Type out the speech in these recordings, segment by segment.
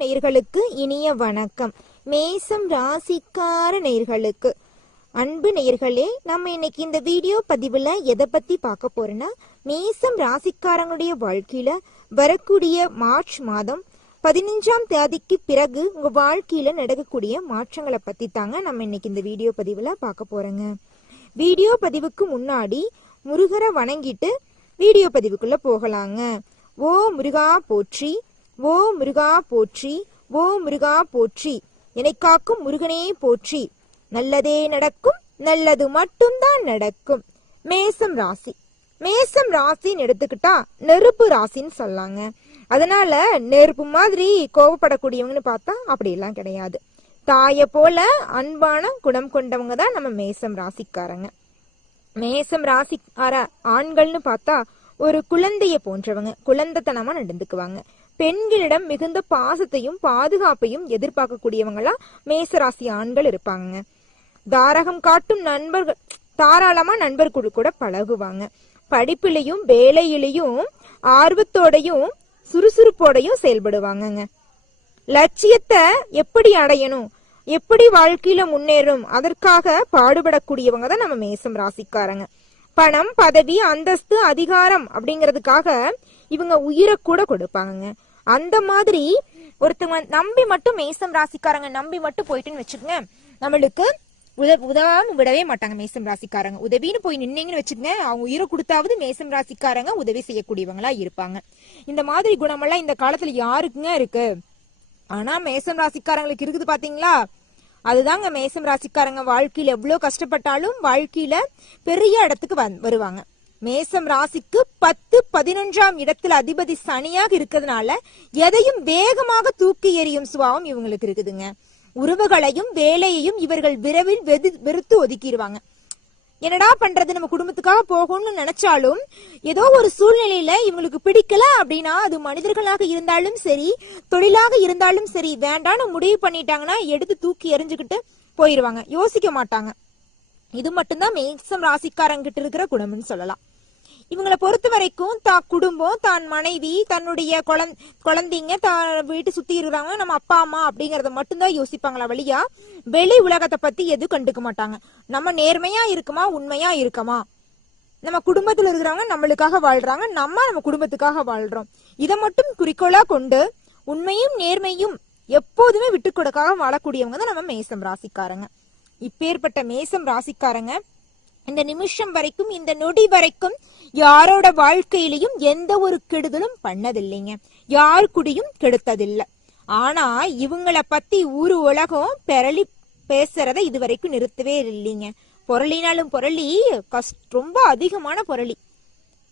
நேயர்களுக்கு இனிய வணக்கம். மேசம் ராசிக்கார நேயர்களுக்கு அன்பு நேயர்களே, நம்ம இன்னைக்கு இந்த வீடியோ பதிவுல எதை பத்தி பார்க்க போறோம்னா, மேசம் ராசிக்காரங்களுடைய வாழ்க்கையில வரக்கூடிய மார்ச் மாதம் 15ஆம் தேதிக்கு பிறகு உங்க வாழ்க்கையில நடக்கக்கூடிய மாற்றங்களை பத்தி தாங்க நம்ம இன்னைக்கு இந்த வீடியோ பதிவுல பார்க்க போறோங்க. வீடியோ பதிவுக்கு முன்னாடி முருகரை வணங்கிட்டு வீடியோ பதிவுக்குள்ள போகலாங்க. ஓ முருகா போற்றி, ஓ முருகா போற்றி, ஓ முருகா போற்றி, என்னை காக்கும் முருகனே போற்றி, நல்லதே நடக்கும், நல்லது மட்டும்தான் நடக்கும். மேசம் ராசி, மேசம் ராசின்னு எடுத்துக்கிட்டா நெருப்பு ராசின்னு சொல்லாங்க. அதனால நெருப்பு மாதிரி கோவப்படக்கூடியவங்கன்னு பார்த்தா அப்படி எல்லாம் கிடையாது. தாய போல அன்பான குணம் கொண்டவங்க தான் நம்ம மேசம் ராசிக்காரங்க. மேசம் ராசிக்கார ஆண்கள்னு பார்த்தா ஒரு குழந்தைய போன்றவங்க, குழந்தைத்தனமா நடந்துக்குவாங்க. பெண்களிடம் மிகுந்த பாசத்தையும் பாதுகாப்பையும் எதிர்பார்க்கக்கூடியவங்களா மேசராசி ஆண்கள் இருப்பாங்க. தாரகம் காட்டும் நண்பர்கள், தாராளமா நண்பர்கள் கூட பழகுவாங்க. படிப்பிலையும் வேலையிலையும் ஆர்வத்தோடையும் சுறுசுறுப்போடையும் செயல்படுவாங்க. லட்சியத்தை எப்படி அடையணும், எப்படி வாழ்க்கையில முன்னேறும், அதற்காக பாடுபடக்கூடியவங்க தான் நம்ம மேசம் ராசிக்காரங்க. பணம், பதவி, அந்தஸ்து, அதிகாரம் அப்படிங்கிறதுக்காக இவங்க உயிரை கூட கொடுப்பாங்க. அந்த மாதிரி ஒருத்தவங்க நம்பி மட்டும் மேசம் ராசிக்காரங்க நம்பி மட்டும் போயிட்டுன்னு வச்சுக்கோங்க, நம்மளுக்கு உதவாம விடவே மாட்டாங்க. மேசம் ராசிக்காரங்க உதவின்னு போய் நின்னீங்கன்னு வச்சுக்கோங்க, அவங்க உயிரை கொடுத்தாவது மேசம் ராசிக்காரங்க உதவி செய்யக்கூடியவங்களா இருப்பாங்க. இந்த மாதிரி குணமெல்லாம் இந்த காலத்துல யாருக்குங்க இருக்கு? ஆனா மேசம் ராசிக்காரங்களுக்கு இருக்குது பாத்தீங்களா? அதுதாங்க மேசம் ராசிக்காரங்க வாழ்க்கையில எவ்வளவு கஷ்டப்பட்டாலும் வாழ்க்கையில பெரிய இடத்துக்கு வருவாங்க. மேசம் ராசிக்கு 10, 11ஆம் இடத்துல அதிபதி சனியாக இருக்கிறதுனால எதையும் வேகமாக தூக்கி எறியும் சுபாவம் இவங்களுக்கு இருக்குதுங்க. உறவுகளையும் வேலையையும் இவர்கள் விரைவில் வெறுத்து ஒதுக்கிடுவாங்க. என்னடா பண்றது, நம்ம குடும்பத்துக்காக போகணும்னு நினைச்சாலும் ஏதோ ஒரு சூழ்நிலையில இவங்களுக்கு பிடிக்கல அப்படின்னா, அது மனிதர்களாக இருந்தாலும் சரி, தொழிலாக இருந்தாலும் சரி, வேண்டான்னு முடிவு பண்ணிட்டாங்கன்னா எடுத்து தூக்கி எறிஞ்சுக்கிட்டு போயிருவாங்க, யோசிக்க மாட்டாங்க. இது மட்டும்தான் மேசம் ராசிக்காரங்கிட்ட இருக்கிற குணம்னு சொல்லலாம். இவங்களை பொறுத்த வரைக்கும் தான் குடும்பம், தான் மனைவி, தன்னுடைய குழந்தைங்க, தான் வீட்டு சுத்தி இருக்கிறாங்க, நம்ம அப்பா அம்மா அப்படிங்கறத மட்டும்தான் யோசிப்பாங்களா வழியா வெளி உலகத்தை பத்தி எதுவும் கண்டுக்க மாட்டாங்க. நம்ம நேர்மையா இருக்குமா, உண்மையா இருக்கமா, நம்ம குடும்பத்துல இருக்கிறவங்க நம்மளுக்காக வாழ்றாங்க, நம்ம குடும்பத்துக்காக வாழ்றோம், இதை மட்டும் குறிக்கோளா கொண்டு உண்மையும் நேர்மையும் எப்போதுமே விட்டு கொடுக்காக வாழக்கூடியவங்க தான் நம்ம மேசம் ராசிக்காரங்க. இப்பேற்பட்ட மேசம் ராசிக்காரங்க இந்த நிமிஷம் வரைக்கும், இந்த நொடி வரைக்கும் யாரோட வாழ்க்கையிலையும் எந்த ஒரு கெடுதலும் பண்ணதில்லைங்க, யாரு கூடயும் கெடுத்ததில்லை. ஆனா இவங்கள பத்தி ஊரு உலகம் பெரளி பேசுறத இது வரைக்கும் நிறுத்தவே இல்லைங்க. பொருளினாலும் பொருளி, ரொம்ப அதிகமான பொருளி.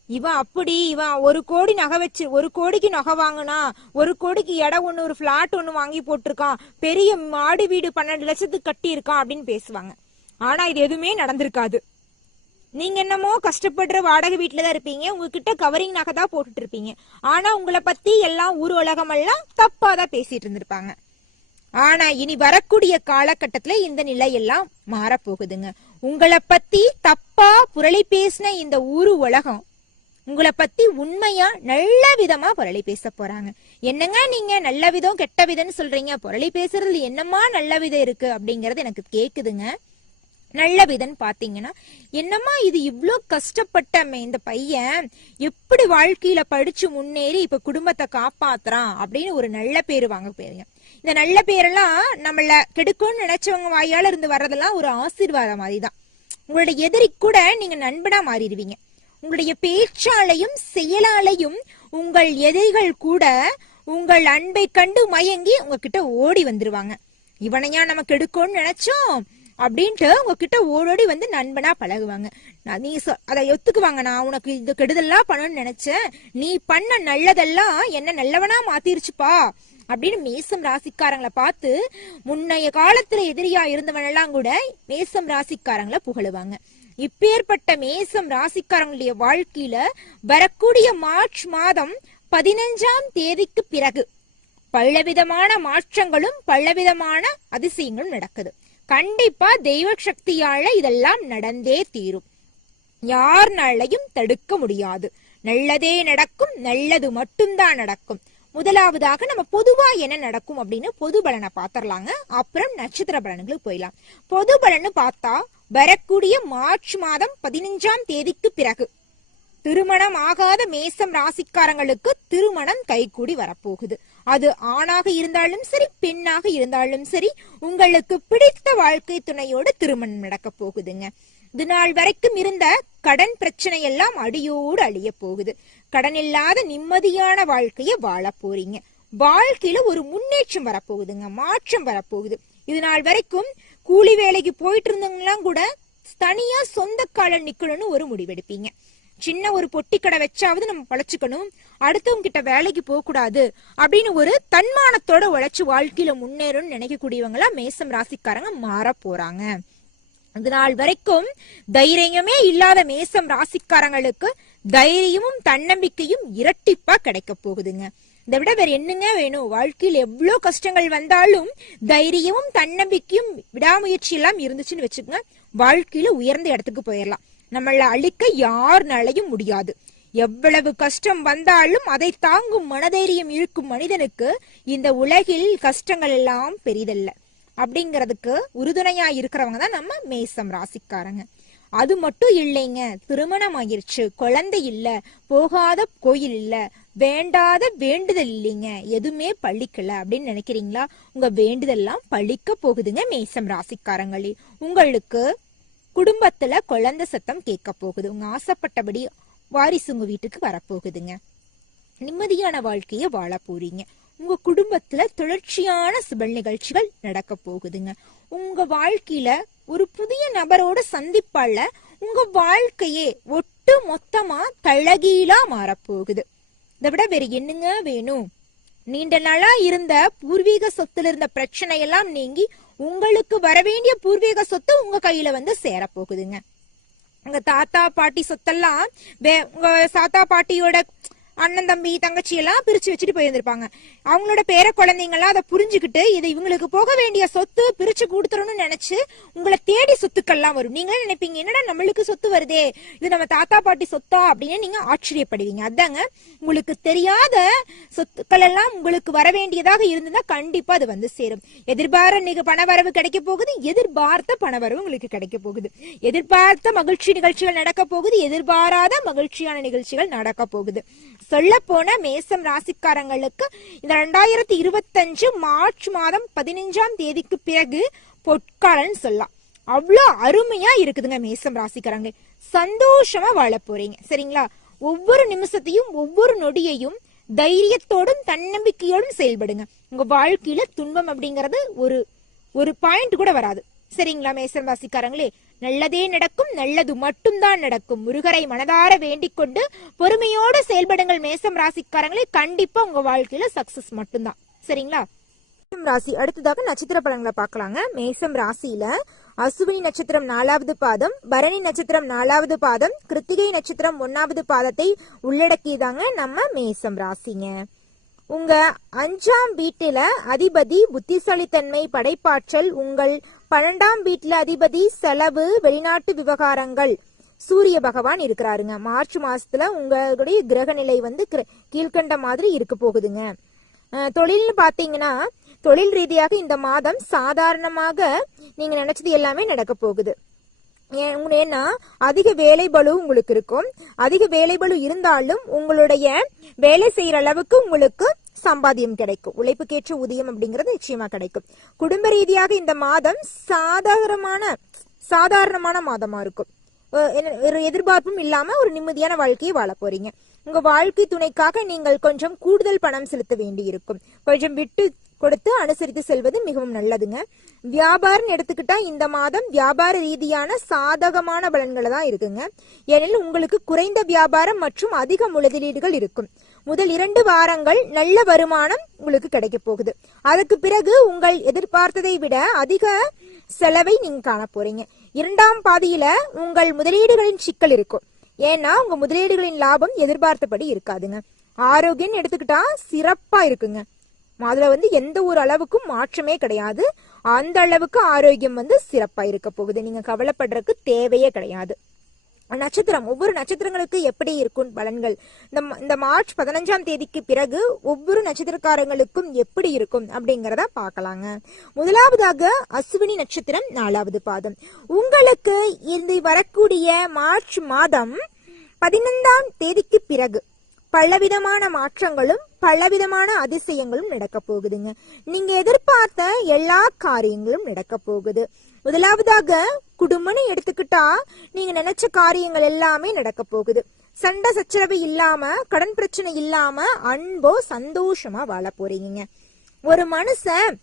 இவன் அப்படி, இவன் 1 கோடி நகை வச்சு 1 கோடிக்கு நகை வாங்கினா, 1 கோடிக்கு இடம் ஒண்ணு, ஒரு பிளாட் ஒண்ணு வாங்கி போட்டிருக்கான், பெரிய மாடி வீடு 12 லட்சத்துக்கு கட்டி இருக்கான் அப்படின்னு பேசுவாங்க. ஆனா இது எதுவுமே நடந்திருக்காது. நீங்க என்னமோ கஷ்டப்படுற வாடகை வீட்டுலதான் இருப்பீங்க, உங்ககிட்ட கவரிங் நகை தான் போட்டுட்டு இருப்பீங்க. ஆனா உங்களை பத்தி எல்லாம் ஊர் உலகம் எல்லாம் தப்பாதான் பேசிட்டு இருந்திருப்பாங்க. ஆனா இனி வரக்கூடிய காலகட்டத்துல இந்த நிலை எல்லாம் மாறப்போகுதுங்க. உங்களை பத்தி தப்பா புரளி பேசின இந்த ஊரு உலகம் உங்களை பத்தி உண்மையா நல்ல விதமா புரளி பேச போறாங்க. என்னங்க நீங்க நல்ல விதம் கெட்ட விதம்னு சொல்றீங்க, புரளி பேசுறதுல என்னமா நல்ல விதம் இருக்கு அப்படிங்கறது எனக்கு கேக்குதுங்க. நல்ல விதன்னு பாத்தீங்கன்னா, என்னம்மா இது இவ்ளோ கஷ்டப்பட்டமே, இந்த பையன் எப்படி வாழ்க்கையில படிச்சு முன்னேறி இப்ப குடும்பத்தை காப்பாத்துறான் அப்படின்னு ஒரு நல்ல பேரு வாங்க போயிருங்க. இந்த நல்ல பேரெல்லாம் நம்மள கெடுக்கும்னு நினைச்சவங்க வாயால இருந்து வர்றதெல்லாம் ஒரு ஆசீர்வாதம் மாதிரிதான். உங்களுடைய எதிரி கூட நீங்க நண்பனா மாறிடுவீங்க. உங்களுடைய பேச்சாலையும் செயலாலையும் உங்கள் எதிரிகள் கூட உங்கள் அன்பை கண்டு மயங்கி உங்ககிட்ட ஓடி வந்துருவாங்க. இவனையா நம்ம கெடுக்கும்னு நினைச்சோம் அப்படின்ட்டு உங்ககிட்ட ஓடோடி வந்து நண்பனா பழகுவாங்க. நீ அதை ஒத்துக்குவாங்க, நான் உனக்கு இது கெடுதல்லாம் பண்ணணும்னு நினைச்சேன், நீ பண்ண நல்லதெல்லாம் என்ன நல்லவனா மாத்திருச்சுப்பா அப்படின்னு மேசம் ராசிக்காரங்களை பார்த்து முன்னைய காலத்துல எதிரியா இருந்தவனெல்லாம் கூட மேசம் ராசிக்காரங்களை புகழுவாங்க. இப்பேற்பட்ட மேசம் ராசிக்காரங்களுடைய வாழ்க்கையில வரக்கூடிய மார்ச் மாதம் 15ஆம் தேதிக்கு பிறகு பலவிதமான மாற்றங்களும் பலவிதமான அதிசயங்களும் நடக்குது. கண்டிப்பா தெய்வ சக்தியால இதெல்லாம் நடந்தே தீரும். யார்னாலையும் தடுக்க முடியாது. நல்லதே நடக்கும், நல்லது மட்டும்தான் நடக்கும். முதலாவதாக நம்ம பொதுவா என்ன நடக்கும் அப்படின்னு பொது பலனை பாத்திரலாங்க. அப்புறம் நட்சத்திர பலன்களுக்கு போயிடலாம். பொது பலன்னு பார்த்தா வரக்கூடிய மார்ச் மாதம் 15ஆம் தேதிக்கு பிறகு திருமணம் ஆகாத மேசம் ராசிக்காரங்களுக்கு திருமணம் கைகூடி வரப்போகுது. அது ஆணாக இருந்தாலும் சரி, பெண்ணாக இருந்தாலும் சரி, உங்களுக்கு பிடித்த வாழ்க்கை துணையோடு திருமணம் நடக்க போகுதுங்க. இது நாள் வரைக்கும் இருந்த கடன் பிரச்சனை எல்லாம் அடியோடு அழிய போகுது. கடன் இல்லாத நிம்மதியான வாழ்க்கைய வாழ போறீங்க. வாழ்க்கையில ஒரு முன்னேற்றம் வரப்போகுதுங்க, மாற்றம் வரப்போகுது. இது நாள் வரைக்கும் கூலி வேலைக்கு போயிட்டு இருந்தவங்களாம் கூட தனியா சொந்த கால நிக்கணும்னு ஒரு முடிவெடுப்பீங்க. சின்ன ஒரு பொட்டி கடை வச்சாவது நம்ம பழச்சுக்கணும், அடுத்தவங்க கிட்ட வேலைக்கு போக கூடாது அப்படின்னு ஒரு தன்மானத்தோட உழைச்சு வாழ்க்கையில முன்னேறும்னு நினைக்கக்கூடியவங்களா மேசம் ராசிக்காரங்க மாற போறாங்க. இது நாள் வரைக்கும் தைரியமே இல்லாத மேசம் ராசிக்காரங்களுக்கு தைரியமும் தன்னம்பிக்கையும் இரட்டிப்பா கிடைக்க போகுதுங்க. இதை விட வேற என்னங்க வேணும்? வாழ்க்கையில் எவ்வளவு கஷ்டங்கள் வந்தாலும் தைரியமும் தன்னம்பிக்கையும் விடாமுயற்சி எல்லாம் இருந்துச்சுன்னு வச்சுக்கோங்க, வாழ்க்கையில உயர்ந்த இடத்துக்கு போயிடலாம். நம்மள அழிக்க யாருனாலையும் முடியாது. எவ்வளவு கஷ்டம் வந்தாலும் அதை தாங்கும் மனதைரியம் இருக்கும் மனிதனுக்கு இந்த உலகில் கஷ்டங்கள் எல்லாம் பெரிதல்ல அப்படிங்கிறதுக்கு உறுதுணையா இருக்கிறவங்க தான் நம்ம மேசம் ராசிக்காரங்க. அது மட்டும் இல்லைங்க, திருமணம் ஆயிருச்சு, குழந்தை இல்ல, போகாத கோயில் இல்ல, வேண்டாத வேண்டுதல் இல்லைங்க, எதுவுமே பழிக்கல அப்படின்னு நினைக்கிறீங்களா? உங்க வேண்டுதெல்லாம் பழிக்க போகுதுங்க மேசம் ராசிக்காரங்களே. உங்களுக்கு குடும்பத்துல குழந்தை சத்தம் கேட்க போகுது. உங்க ஆசைப்பட்டபடி வாரிசு உங்க வீட்டுக்கு வரப்போகுதுங்க. நிம்மதியான வாழ்க்கைய வாழ போறீங்க. உங்க குடும்பத்துல தொடர்ச்சியான சுப நிகழ்ச்சிகள் நடக்க போகுதுங்க. உங்க வாழ்க்கையில ஒரு புதிய நபரோட சந்திப்பால உங்க வாழ்க்கையே ஒட்டு மொத்தமா தழகீழா மாறப்போகுது. இதை விட வேற என்னங்க வேணும்? நீண்ட நாளா இருந்த பூர்வீக சொத்துல இருந்த பிரச்சனை எல்லாம் நீங்கி உங்களுக்கு வரவேண்டிய பூர்வீக சொத்து உங்க கையில வந்து சேர போகுதுங்க. உங்க தாத்தா பாட்டி சொத்தெல்லாம் உங்க தாத்தா பாட்டியோட அண்ணன் தம்பி தங்கச்சி எல்லாம் பிரிச்சு வச்சுட்டு போயிருந்திருப்பாங்க. அவங்களோட பேர குழந்தைங்களாம் அதை புரிஞ்சுக்கிட்டு இதை இவங்களுக்கு போக வேண்டிய சொத்து பிரிச்சு கொடுத்துறணும்னு நினைச்சு உங்களை தேடி சொத்துக்கள்லாம் வரும். நீங்களே நினைப்பீங்க, என்னடா நம்மளுக்கு சொத்து வருதே, இது நம்ம தாத்தா பாட்டி சொத்தா அப்படின்னு நீங்க ஆச்சரியப்படுவீங்க. அதாங்க, உங்களுக்கு தெரியாத சொத்துக்கள் எல்லாம் உங்களுக்கு வர வேண்டியதாக இருந்ததுன்னா கண்டிப்பா அது வந்து சேரும். எதிர்பார்த்த பணவரவு கிடைக்க போகுது, எதிர்பார்த்த பணவரவு உங்களுக்கு கிடைக்க போகுது. எதிர்பார்த்த மகிழ்ச்சி நிகழ்ச்சிகள் நடக்க போகுது, எதிர்பாராத மகிழ்ச்சியான நிகழ்ச்சிகள் நடக்க போகுது. சொல்ல போன மேசம் ராசிக்காரங்களுக்கு இந்த 2025 மார்ச் மாதம் 15ஆம் தேதிக்கு பிறகு பொற்காலன்னு சொல்லலாம். அவ்வளோ அருமையா இருக்குதுங்க மேசம் ராசிக்காரங்க. சந்தோஷமா வாழ போறீங்க, சரிங்களா? ஒவ்வொரு நிமிஷத்தையும் ஒவ்வொரு நொடியையும் தைரியத்தோடும் தன்னம்பிக்கையோடும் செயல்படுங்க. உங்க வாழ்க்கையில துன்பம் அப்படிங்கறது ஒரு பாயிண்ட் கூட வராது, சரிங்களா மேசம் ராசிக்காரங்களே? நல்லதே நடக்கும், நல்லது மட்டும்தான் நடக்கும். முருகரை மனதார வேண்டிக் கொண்டு பொறுமையோடு செயல்படுங்கள் மேசம் ராசிக்காரங்களே. கண்டிப்பா உங்க வாழ்க்கையில சக்சஸ் மட்டும்தான், சரிங்களா? மேசம் ராசி அடுத்ததாக நட்சத்திர பலன்களை பார்க்கலாங்க. மேசம் ராசியில அசுவினி நட்சத்திரம் 4வது பாதம், பரணி நட்சத்திரம் 4வது பாதம், கிருத்திகை நட்சத்திரம் 1வது பாதத்தை உள்ளடக்கியதாங்க நம்ம மேசம் ராசிங்க. உங்க 5ஆம் வீட்டுல அதிபதி புத்திசாலித்தன்மை, படைப்பாற்றல். உங்கள் 12ஆம் வீட்டுல அதிபதி செலவு, வெளிநாட்டு விவகாரங்கள். சூரிய பகவான் இருக்கிறாருங்க. மார்ச் மாசத்துல உங்களுடைய கிரக நிலை வந்து கீழ்கண்ட மாதிரி இருக்க போகுதுங்க. தொழில்னு பாத்தீங்கன்னா தொழில் ரீதியாக இந்த மாதம் சாதாரணமாக நீங்க நினைச்சது எல்லாமே நடக்க போகுது. ஏன்னா அதிக வேலை பளு உங்களுக்கு இருக்கும். அதிக வேலை பளு இருந்தாலும் உங்களுடைய வேலை செய்யற அளவுக்கு உங்களுக்கு சம்பாத்தியம் கிடைக்கும். உழைப்புக்கேற்ற ஊதியம் அப்படிங்கிறது நிச்சயமா கிடைக்கும். குடும்ப ரீதியாக இந்த மாதம் சாதாரணமான மாதமா இருக்கும். ஒரு எதிர்பார்ப்பும் இல்லாம ஒரு நிம்மதியான வாழ்க்கையை வாழ போறீங்க. உங்க வாழ்க்கை துணைக்காக நீங்கள் கொஞ்சம் கூடுதல் பணம் செலுத்த வேண்டி இருக்கும். கொஞ்சம் விட்டு கொடுத்து அனுசரித்து செல்வது மிகவும் நல்லதுங்க. வியாபாரம் எடுத்துக்கிட்டா இந்த மாதம் வியாபார ரீதியான சாதகமான பலன்களை தான் இருக்குங்க. ஏனெனில் உங்களுக்கு குறைந்த வியாபாரம் மற்றும் அதிக முதலீடுகள் இருக்கும். முதல் 2 வாரங்கள் நல்ல வருமானம் உங்களுக்கு கிடைக்க போகுது. அதுக்கு பிறகு உங்கள் எதிர்பார்த்ததை விட அதிக செலவை நீங்க காண போறீங்க. 2ஆம் பாதியில உங்கள் முதலீடுகளின் சிக்கல் இருக்கும். ஏன்னா உங்க முதலீடுகளின் லாபம் எதிர்பார்த்தபடி இருக்காதுங்க. ஆரோக்கியம் எடுத்துக்கிட்டா சிறப்பா இருக்குங்க. அதுல வந்து எந்த ஒரு அளவுக்கும் மாற்றமே கிடையாது. அந்த அளவுக்கு ஆரோக்கியம் வந்து சிறப்பா இருக்க போகுது. நீங்க கவலைப்படுறதுக்கு தேவையே கிடையாது. நட்சத்திரம் ஒவ்வொரு நட்சத்திரங்களுக்கு எப்படி இருக்கும் பலன்கள், இந்த மார்ச் 15ஆம் தேதிக்கு பிறகு ஒவ்வொரு நட்சத்திரக்காரங்களுக்கும் எப்படி இருக்கும் அப்படிங்கறத பார்க்கலாங்க. முதலாவதாக அஸ்வினி நட்சத்திரம் 4வது பாதம். உங்களுக்கு இந்த வரக்கூடிய மார்ச் மாதம் 15ஆம் தேதிக்கு பிறகு பலவிதமான மாற்றங்களும் பலவிதமான அதிசயங்களும் நடக்க போகுதுங்க. நீங்க எதிர்பார்த்த எல்லா காரியங்களும் நடக்க போகுது. முதலாவதாக குடும்பம்னு எடுத்துக்கிட்டா நீங்க நினைச்ச காரியங்கள் எல்லாமே நடக்க போகுது. சண்டை சச்சரவு இல்லாம, கடன் பிரச்சனை இல்லாம அன்போ சந்தோஷமா வாழ போறீங்க. ஒரு மனுஷன்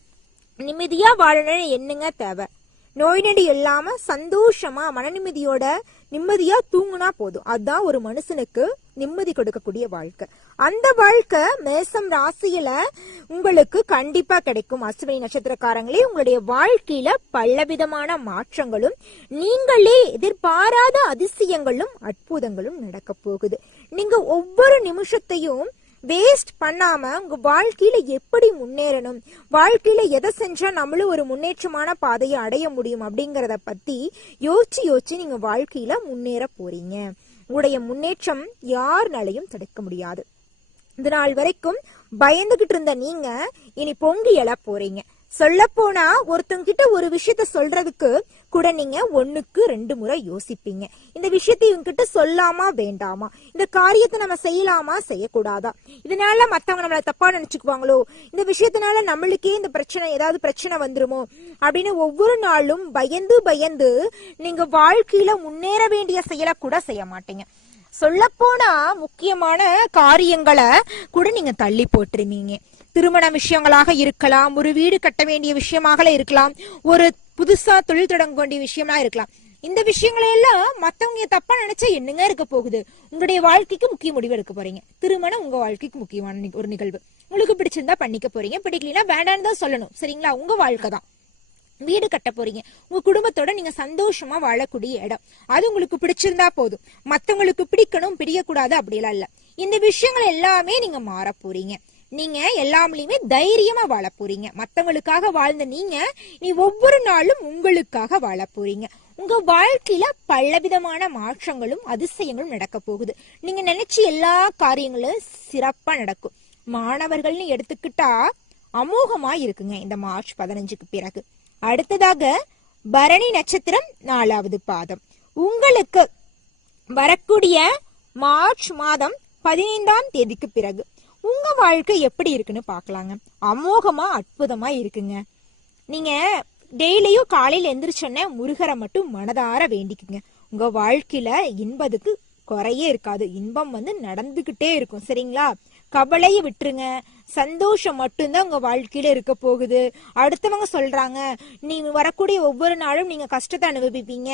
நிம்மதியா வாழணும்னு என்னங்க தேவை? நோய் நொடி இல்லாம சந்தோஷமா மன நிம்மதியா தூங்குனா போதும். அதுதான் ஒரு மனுஷனுக்கு நிம்மதி கொடுக்கக்கூடிய வாழ்க்கை. அந்த வாழ்க்கை மேசம் ராசியில உங்களுக்கு கண்டிப்பா கிடைக்கும். அஸ்வினி நட்சத்திரக்காரங்களே, உங்களுடைய வாழ்க்கையில பலவிதமான மாற்றங்களும் நீங்களே எதிர்பாராத அதிசயங்களும் அற்புதங்களும் நடக்க போகுது. நீங்க ஒவ்வொரு நிமிஷத்தையும் வேஸ்ட் பண்ணாம உங்க வாழ்க்கையில எப்படி முன்னேறணும், வாழ்க்கையில எதை செஞ்சா நம்மளும் ஒரு முன்னேற்றமான பாதையை அடைய முடியும் அப்படிங்கறத பத்தி யோசிச்சு நீங்க வாழ்க்கையில முன்னேற போறீங்க. உங்களுடைய முன்னேற்றம் யாருனாலையும் தடுக்க முடியாது. இது நாள் வரைக்கும் பயந்துகிட்டு இருந்த நீங்க இனி பொங்கி எழ போறீங்க. சொல்ல போனா ஒருத்தங்க கிட்ட ஒரு விஷயத்த சொல்றதுக்கு கூட நீங்க 1க்கு 2 முறை யோசிப்பீங்க. இந்த விஷயத்தை இவங்க கிட்ட சொல்லாமா வேண்டாமா, இந்த காரியத்தை நம்ம செய்யலாமா செய்யக்கூடாதா, இதனால மத்தவங்க நம்மள தப்பா நினைச்சுக்குவாங்களோ, இந்த விஷயத்தினால நம்மளுக்கே இந்த பிரச்சனை ஏதாவது பிரச்சனை வந்துருமோ அப்படின்னு ஒவ்வொரு நாளும் பயந்து நீங்க வாழ்க்கையில முன்னேற வேண்டிய செயலை கூட செய்ய மாட்டீங்க. சொல்ல போனா முக்கியமான காரியங்களை கூட நீங்க தள்ளி போட்டுருவீங்க. திருமண விஷயங்களாக இருக்கலாம், ஒரு வீடு கட்ட வேண்டிய விஷயமாக இருக்கலாம், ஒரு புதுசா தொழில் தொடங்க வேண்டிய விஷயமா இருக்கலாம். இந்த விஷயங்களை எல்லாம் மத்தவங்க தப்பா நினைச்சா என்னங்க இருக்க போகுது? உங்களுடைய வாழ்க்கைக்கு முக்கிய முடிவு எடுக்க போறீங்க. திருமணம் உங்க வாழ்க்கைக்கு முக்கியமான ஒரு நிகழ்வு. உங்களுக்கு பிடிச்சிருந்தா பண்ணிக்க போறீங்க, பிடிக்கலனா வேண்டான்னு தான் சொல்லணும். சரிங்களா? உங்க வாழ்க்கை தான். வீடு கட்ட போறீங்க, உங்க குடும்பத்தோட நீங்க சந்தோஷமா வாழக்கூடிய இடம். அது உங்களுக்கு பிடிச்சிருந்தா போதும். மத்தவங்களுக்கு பிடிக்கணும் பிடிக்கக்கூடாது அப்படியெல்லாம் இல்ல. இந்த விஷயங்கள் எல்லாமே நீங்க மாற போறீங்க. நீங்க எல்லாமே தைரியமா வாழ போறீங்க. மத்தவங்களுக்காக வாழ்ந்த நீங்க நீ ஒவ்வொரு நாளும் உங்களுக்காக வாழ போறீங்க. உங்க வாழ்க்கையில பலவிதமான மாற்றங்களும் அதிசயங்களும் நடக்க போகுது. நீங்க நினைச்ச எல்லா காரியங்களும் சிறப்பா நடக்கும். மாணவர்கள்னு எடுத்துக்கிட்டா அமோகமா இருக்குங்க இந்த மார்ச் 15க்கு பிறகு. அடுத்ததாக பரணி நட்சத்திரம் 4வது பாதம். உங்களுக்கு வரக்கூடிய மார்ச் மாதம் 15ஆம் தேதிக்கு பிறகு உங்க வாழ்க்கை எப்படி இருக்குன்னு பாக்கலாங்க. அமோகமா அற்புதமா இருக்குங்க. நீங்க டெய்லியும் காலையில எந்திரிச்சோன்னே முருகரை மட்டும் மனதார வேண்டிக்குங்க. உங்க வாழ்க்கையில இன்பத்துக்கு குறையே இருக்காது. இன்பம் நடந்துகிட்டே இருக்கும். சரிங்களா? கவலையை விட்டுருங்க. சந்தோஷம் மட்டும்தான் உங்க வாழ்க்கையில இருக்க போகுது. அடுத்தவங்க சொல்றாங்க நீ வரக்கூடிய ஒவ்வொரு நாளும் நீங்க கஷ்டத்தை அனுபவிப்பீங்க,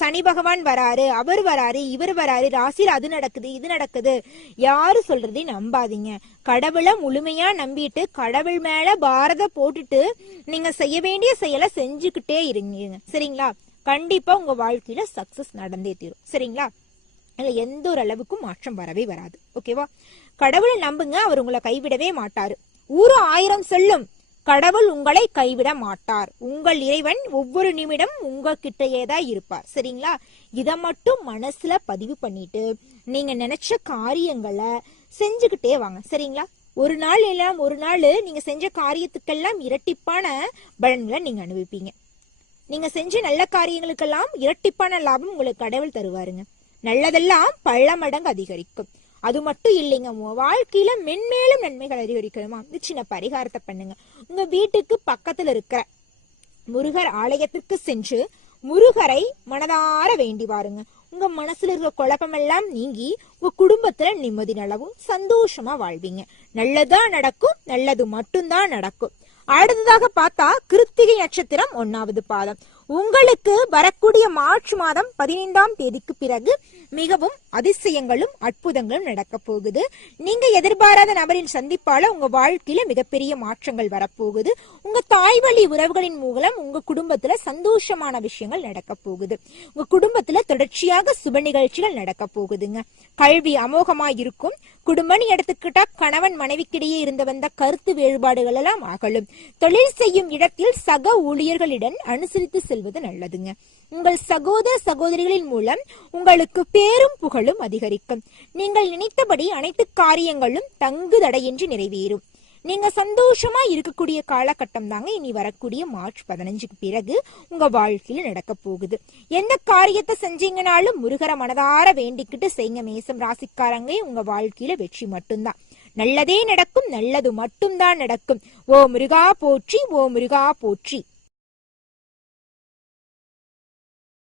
சனி பகவான் வராரு, அவர் வராரு, இவர் வராரு, ராசியில் அது நடக்குது இது நடக்குது, யாரு சொல்றதையும் நம்பாதீங்க. கடவுளை முழுமையா நம்பிட்டு கடவுள் மேல பாரத போட்டுட்டு நீங்க செய்ய வேண்டிய செயலை செஞ்சுக்கிட்டே இருங்க. சரிங்களா? கண்டிப்பா உங்க வாழ்க்கையில சக்சஸ் நடந்தே தீரும். சரிங்களா? எந்த ஒரு அளவுக்கும் மாற்றம் வரவே வராது. ஓகேவா? கடவுளை நம்புங்க, அவர் உங்களை கைவிடவே மாட்டாரு. ஊரு 1000 சொல்லும், கடவுள் உங்களை கைவிட மாட்டார். உங்கள் இறைவன் ஒவ்வொரு நிமிடம் உங்ககிட்டயேதான் இருப்பார். சரிங்களா? இத மட்டும் மனசுல பதிவு பண்ணிட்டு நீங்க நினைச்ச காரியங்களை செஞ்சுக்கிட்டே வாங்க. சரிங்களா? ஒரு நாள் எல்லாம் ஒரு நாள் நீங்க செஞ்ச காரியத்துக்கெல்லாம் இரட்டிப்பான பலன்களை நீங்க அனுபவிப்பீங்க. நீங்க செஞ்ச நல்ல காரியங்களுக்கெல்லாம் இரட்டிப்பான லாபம் உங்களுக்கு கடவுள் தருவாருங்க. நல்லதெல்லாம் பல மடங்கு அதிகரிக்கும். அது மட்டும் இல்லைங்க, வாழ்க்கையில மென்மேலும் நன்மைகள் அதிகரிக்கணுமா? சின்ன பரிகாரத்தை பண்ணுங்க. உங்க வீட்டுக்கு பக்கத்துல இருக்கிற முருகர் ஆலயத்திற்கு சென்று முருகரை மனதார வேண்டி வாருங்க. உங்க மனசுல இருக்கிற குழப்பமெல்லாம் நீங்கி உங்க குடும்பத்துல நிம்மதி நிலவும், சந்தோஷமா வாழ்வீங்க. நல்லதா நடக்கும், நல்லது மட்டும்தான் நடக்கும். அடுத்ததாக பார்த்தா கிருத்திகை நட்சத்திரம் 1வது பாதம். உங்களுக்கு வரக்கூடிய மார்ச் மாதம் 15ஆம் தேதிக்கு பிறகு மிகவும் அதிசயங்களும் அற்புதங்களும் நடக்க போகுது. நீங்க எதிர்பாராத நபரின் சந்திப்பால உங்க வாழ்க்கையில மிகப்பெரிய மாற்றங்கள் வரப்போகுது. உங்க தாய்வழி உறவுகளின் மூலம் உங்க குடும்பத்துல சந்தோஷமான விஷயங்கள் நடக்க போகுது. உங்க குடும்பத்துல தொடர்ச்சியாக சுப நிகழ்ச்சிகள் நடக்க போகுதுங்க. கல்வி அமோகமா இருக்கும். குடும்பம்னு எடுத்துக்கிட்டா கணவன் மனைவிக்கிடையே இருந்து வந்த கருத்து வேறுபாடுகள் எல்லாம் அகலும். தொழில் செய்யும் இடத்தில் சக ஊழியர்களிடம் அனுசரித்து செல்வது நல்லதுங்க. உங்கள் சகோதர சகோதரிகளின் மூலம் உங்களுக்கு பேரும் புகழும் அதிகரிக்கும். நீங்கள் நினைத்தபடி அனைத்து காரியங்களும் தங்கு தடையின்றி நிறைவேறும். நீங்க சந்தோஷமா இருக்கக்கூடிய காலகட்டம் தாங்க இனி வரக்கூடிய மார்ச் 15க்கு பிறகு உங்க வாழ்க்கையில நடக்க போகுது. எந்த காரியத்தை செஞ்சீங்கனாலும் முருகரை மனதார வேண்டிக்கிட்டு செய்யுங்க மேசம் ராசிக்காரங்க. உங்க வாழ்க்கையில வெற்றி மட்டும்தான். நல்லதே நடக்கும், நல்லது மட்டும்தான் நடக்கும். ஓ முருகா போற்றி, ஓ முருகா போற்றி.